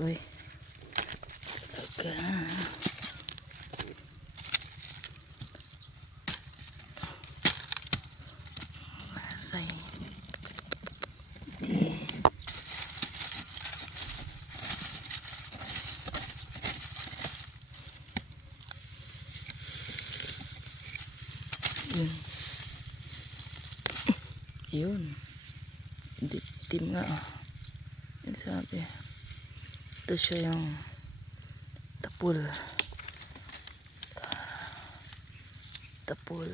ko'y talaga. Aray. Di. Yun. Yun. Di, team nga ah. Yun sabi. Ito siya yung tapul. Tapul.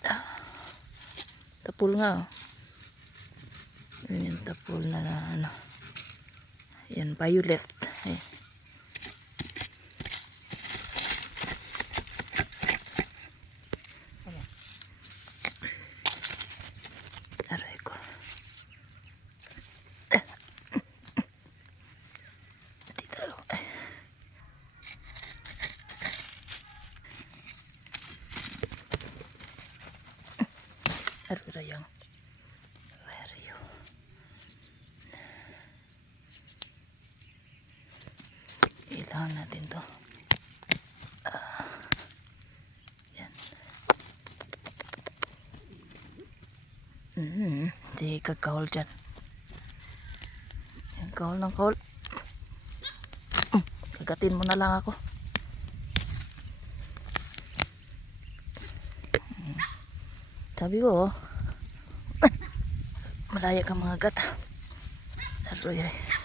Ah. Tapul nga oh. Yun yung tapul na, na ano. Yan, violet. Ayan. Aray. Aray rayang. Where are you? Kailangan natin to. Ah. Yan. Mm, di kagkahol dyan. Yan, kahol ng kahol. Mm, Kagatin mo na lang ako. Sabi ko, malaya ka mga gata. Aroy, ay.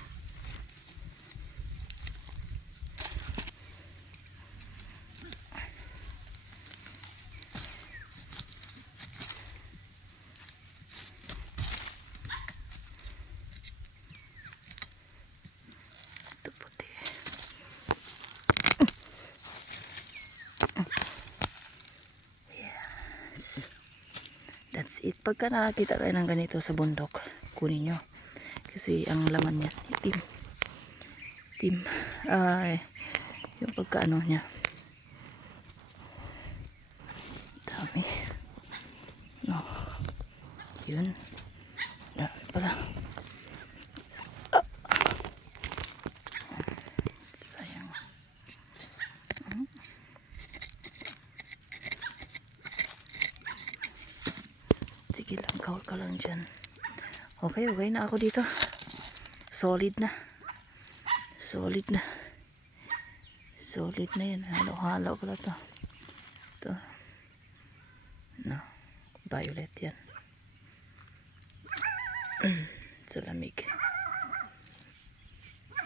That's it. Pagka nakakita kayo ng ganito sa bundok, kunin nyo. Kasi ang laman niya, itim. Itim. Ay, yung pagkaano niya. Dami. No. Yun. Dami pala. Kawal ka lang dyan. Okay, okay na ako dito. Solid na. Solid na. Solid na yan. Halo-halo pala to. Ito. No. Violet yan. Sa lamig.